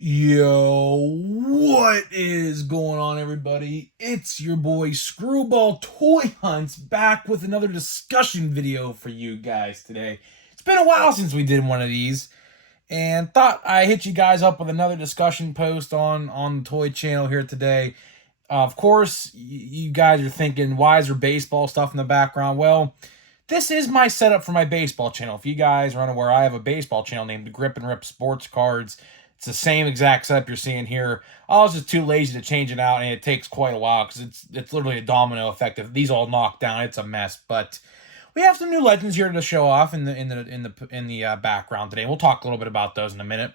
Yo, what is going on, everybody? It's your boy Screwball Toy Hunts back with another discussion video for you guys today. It's been a while since we did one of these, and thought I hit you guys up with another discussion post on the toy channel here today. Of course, you guys are thinking, why is there baseball stuff in the background? Well, this is my setup for my baseball channel. If you guys are unaware, I have a baseball channel named Grip and Rip Sports Cards. It's the same exact setup you're seeing here. I was just too lazy to change it out, and it takes quite a while because it's literally a domino effect. If these all knock down, it's a mess. But we have some new legends here to show off in the background today. We'll talk a little bit about those in a minute.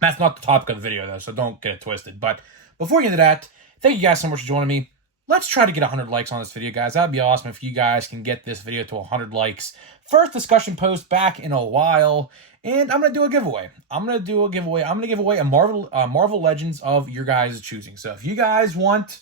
That's not the topic of the video though, so don't get it twisted. But before we get into that, thank you guys so much for joining me. Let's try to get 100 likes on this video, guys. That'd be awesome if you guys can get this video to 100 likes. First discussion post back in a while, and I'm going to do a giveaway. I'm going to give away a Marvel Legends of your guys' choosing. So if you guys want,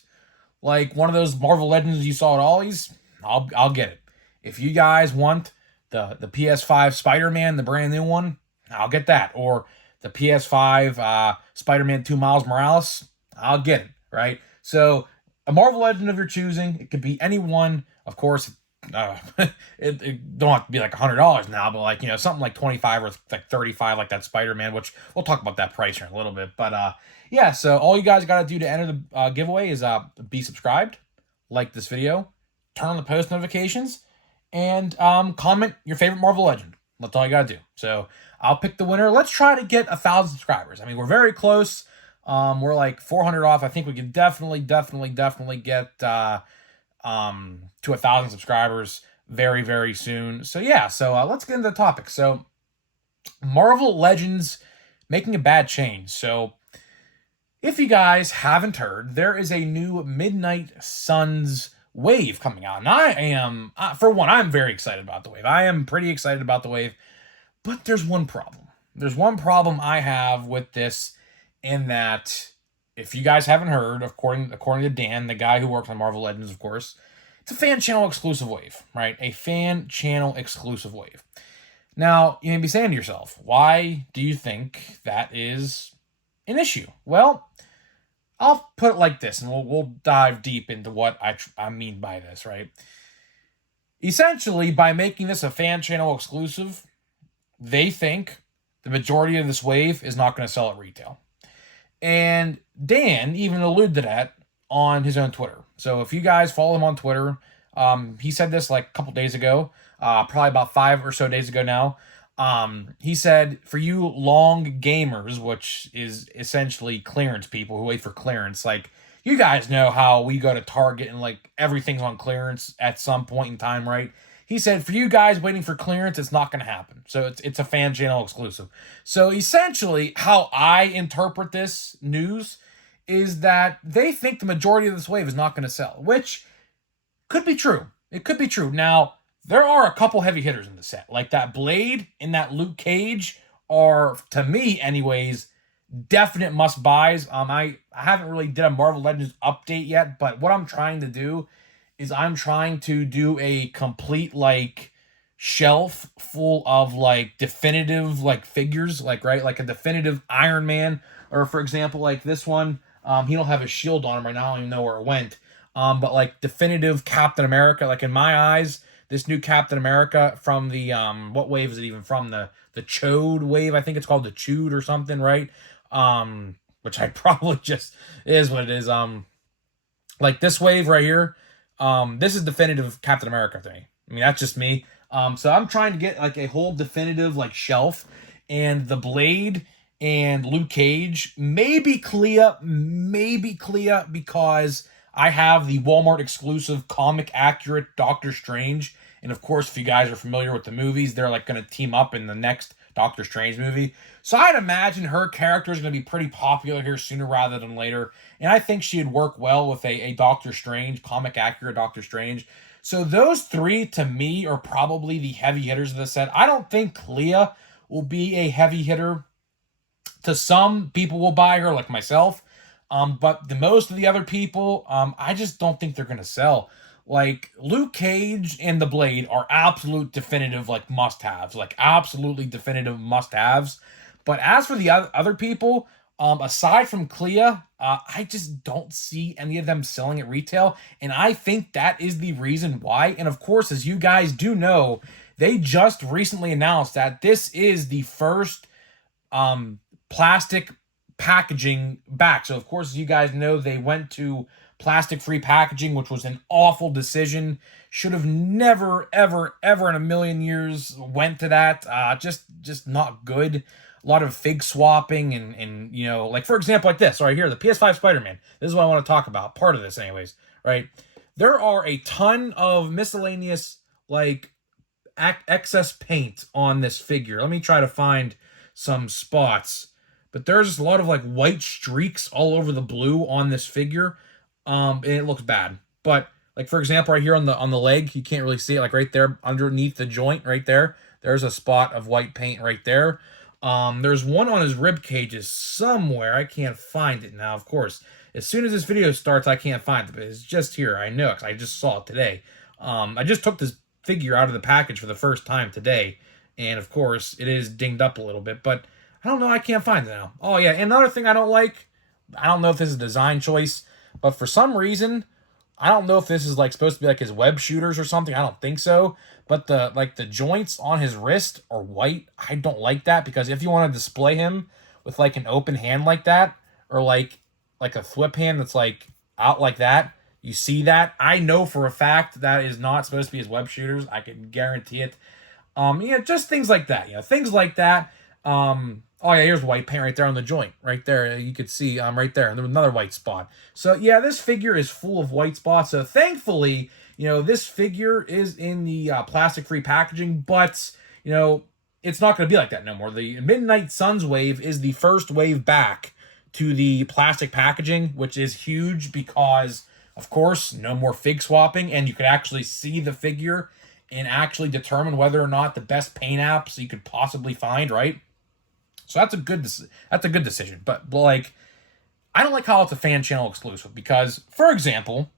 like, one of those Marvel Legends you saw at Ollie's, I'll get it. If you guys want the PS5 Spider-Man, the brand new one, I'll get that. Or the PS5 Spider-Man 2 Miles Morales, I'll get it, right? So a Marvel Legend of your choosing. It could be any one, of course. It don't have to be like $100 now, but like, something like 25 or like 35, like that Spider-Man, which we'll talk about that price here in a little bit. But yeah, so all you guys got to do to enter the giveaway is be subscribed, like this video, turn on the post notifications, and comment your favorite Marvel Legend. That's all you got to do. So I'll pick the winner. Let's try to get 1,000 subscribers. I mean, we're very close. We're like 400 off. I think we can definitely get to 1,000 subscribers very, very soon. So yeah, let's get into the topic. So Marvel Legends making a bad change. So if you guys haven't heard, there is a new Midnight Suns wave coming out. And I am, for one, I'm very excited about the wave. I am pretty excited about the wave, but there's one problem. There's one problem I have with this, in that, if you guys haven't heard, according to Dan, the guy who works on Marvel Legends, of course, it's a fan channel exclusive wave, right? A fan channel exclusive wave. Now, you may be saying to yourself, why do you think that is an issue? Well, I'll put it like this, and we'll dive deep into what I mean by this, right? Essentially, by making this a fan channel exclusive, they think the majority of this wave is not going to sell at retail. And Dan even alluded to that on his own Twitter. So if you guys follow him on Twitter, he said this like a couple days ago, probably about 5 or so days ago now. He said, for you long gamers, which is essentially clearance people who wait for clearance, like, you guys know how we go to Target and like everything's on clearance at some point in time, right? He said, for you guys waiting for clearance, it's not going to happen. So it's a fan channel exclusive. So essentially, how I interpret this news is that they think the majority of this wave is not going to sell, which could be true. It could be true. Now, there are a couple heavy hitters in the set. Like that Blade and that Luke Cage are, to me anyways, definite must-buys. I haven't really did a Marvel Legends update yet, but what I'm trying to do is I'm trying to do a complete, like, shelf full of, like, definitive, like, figures, like, right? Like a definitive Iron Man, or, for example, like this one, he don't have a shield on him right now. I don't even know where it went. But, like, definitive Captain America, like, in my eyes, this new Captain America from the, what wave is it even from? The Chode wave, I think it's called the Chode or something, right? Which I probably just, is what it is. Like, this wave right here, this is definitive Captain America to me. I mean, that's just me. So I'm trying to get like a whole definitive like shelf, and the Blade and Luke Cage, maybe Clea, because I have the Walmart exclusive comic accurate Doctor Strange. And of course, if you guys are familiar with the movies, they're like going to team up in the next Doctor Strange movie. So I'd imagine her character is going to be pretty popular here sooner rather than later. And I think she'd work well with a Doctor Strange, comic accurate Doctor Strange. So those three, to me, are probably the heavy hitters of the set. I don't think Clea will be a heavy hitter. To some people will buy her, like myself. But the most of the other people, I just don't think they're going to sell. Like, Luke Cage and the Blade are absolute definitive, like, must-haves. Like, absolutely definitive must-haves. But as for the other people, Aside from Clea, I just don't see any of them selling at retail, and I think that is the reason why. And of course, as you guys do know, they just recently announced that this is the first plastic packaging back. So of course, as you guys know, they went to plastic-free packaging, which was an awful decision. Should have never, ever, ever in a million years went to that. Just not good. A lot of fig swapping and you know, like for example, like this right here, the PS5 Spider-Man. This is what I want to talk about. Part of this, anyways. Right? There are a ton of miscellaneous like excess paint on this figure. Let me try to find some spots. But there's just a lot of like white streaks all over the blue on this figure. And it looks bad. But like for example, right here on the leg, you can't really see it, like right there underneath the joint right there. There's a spot of white paint right there. There's one on his rib cages somewhere. I can't find it now, of course. As soon as this video starts, I can't find it, but it's just here. I know, because I just saw it today. I just took this figure out of the package for the first time today, and of course, it is dinged up a little bit, but I don't know, I can't find it now. Oh yeah, another thing I don't like, I don't know if this is a design choice, but for some reason, I don't know if this is like supposed to be like his web shooters or something. I don't think so. But the joints on his wrist are white. I don't like that, because if you want to display him with like an open hand like that, or like a flip hand that's like out like that, you see that. I know for a fact that is not supposed to be his web shooters. I can guarantee it. Yeah, just things like that. Things like that. Oh yeah, here's white paint right there on the joint. Right there, you could see right there. And there was another white spot. So yeah, this figure is full of white spots. So thankfully, this figure is in the plastic-free packaging, but, it's not going to be like that no more. The Midnight Suns wave is the first wave back to the plastic packaging, which is huge because, of course, no more fig swapping, and you could actually see the figure and actually determine whether or not the best paint apps you could possibly find, right? So that's a good decision. But like, I don't like how it's a fan channel exclusive because, for example,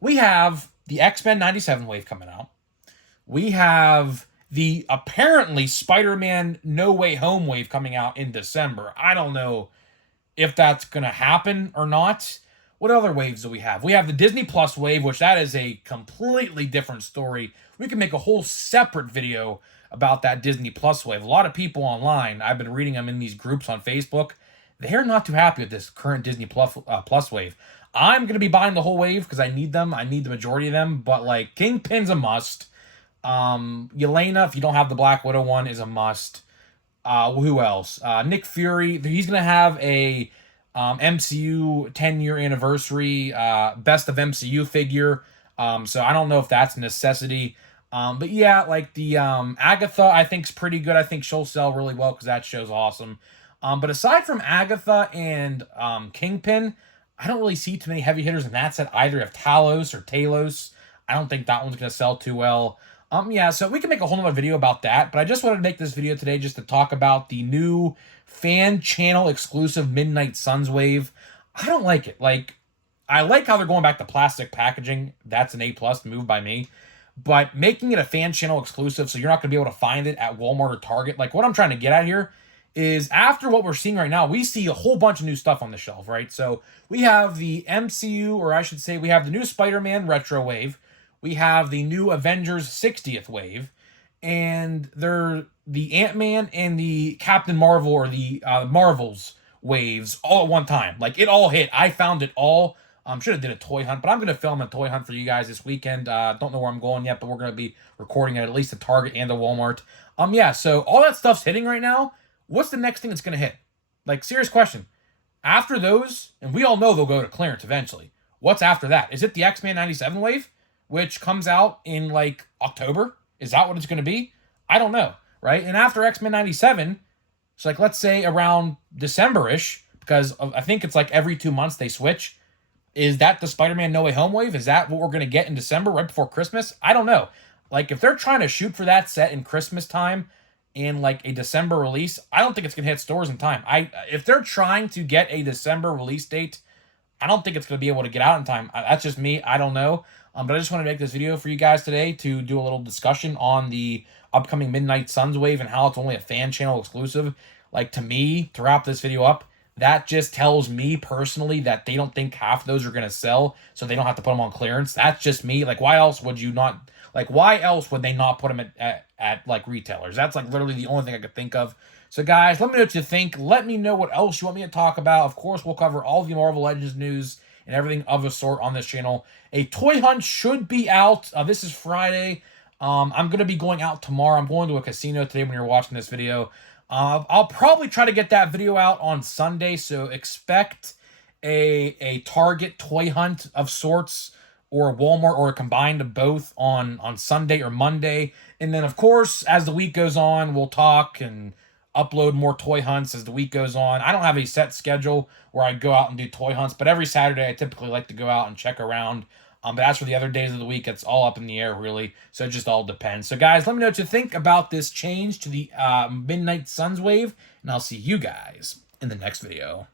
we have the X-Men 97 wave coming out. We have the apparently Spider-Man No Way Home wave coming out in December. I don't know if that's going to happen or not. What other waves do we have? We have the Disney Plus wave, which that is a completely different story. We can make a whole separate video about that Disney Plus wave. A lot of people online, I've been reading them in these groups on Facebook, they're not too happy with this current Disney Plus wave. I'm going to be buying the whole wave because I need them. I need the majority of them. But like Kingpin's a must. Yelena, if you don't have the Black Widow one, is a must. Who else? Nick Fury. He's going to have a MCU 10-year anniversary best of MCU figure. So I don't know if that's a necessity. But yeah, like the Agatha, I think is pretty good. I think she'll sell really well because that show's awesome. But aside from Agatha and Kingpin, I don't really see too many heavy hitters in that set either. Of Talos or Talos, I don't think that one's going to sell too well. Yeah, so we can make a whole nother video about that, but I just wanted to make this video today just to talk about the new fan channel exclusive Midnight Suns wave. I don't like it. Like, I like how they're going back to plastic packaging. That's an A+ move by me. But making it a fan channel exclusive so you're not going to be able to find it at Walmart or Target, like what I'm trying to get at here is after what we're seeing right now, we see a whole bunch of new stuff on the shelf, right? So we have the MCU, or I should say we have the new Spider-Man retro wave. We have the new Avengers 60th wave. And they're the Ant-Man and the Captain Marvel, or the Marvels waves all at one time. Like, it all hit. I found it all. Should have did a toy hunt, but I'm going to film a toy hunt for you guys this weekend. Don't know where I'm going yet, but we're going to be recording at least a Target and a Walmart. Yeah, so all that stuff's hitting right now. What's the next thing that's going to hit? Like, serious question. After those, and we all know they'll go to clearance eventually. What's after that? Is it the X-Men 97 wave, which comes out in, like, October? Is that what it's going to be? I don't know, right? And after X-Men 97, it's like, let's say around December-ish, because I think it's like every 2 months they switch. Is that the Spider-Man No Way Home wave? Is that what we're going to get in December, right before Christmas? I don't know. Like, if they're trying to shoot for that set in Christmas time in, like, a December release, I don't think it's going to hit stores in time. If they're trying to get a December release date, I don't think it's going to be able to get out in time. That's just me. I don't know. But I just want to make this video for you guys today to do a little discussion on the upcoming Midnight Suns wave and how it's only a fan channel exclusive. Like, to me, to wrap this video up, that just tells me personally that they don't think half of those are going to sell, so they don't have to put them on clearance. That's just me. Like, why else would you not, like, why else would they not put them at like retailers? That's like literally the only thing I could think of. So guys, let me know what you think. Let me know what else you want me to talk about. Of course, we'll cover all the Marvel Legends news and everything of a sort on this channel. A toy hunt should be out. This is Friday. I'm going to be going out tomorrow. I'm going to a casino today when you're watching this video. I'll probably try to get that video out on Sunday, so expect a Target toy hunt of sorts, or a Walmart, or a combined of both on Sunday or Monday. And then, of course, as the week goes on, we'll talk and upload more toy hunts as the week goes on. I don't have a set schedule where I go out and do toy hunts, but every Saturday I typically like to go out and check around. But as for the other days of the week, it's all up in the air, really. So it just all depends. So, guys, let me know what you think about this change to the Midnight Suns wave, and I'll see you guys in the next video.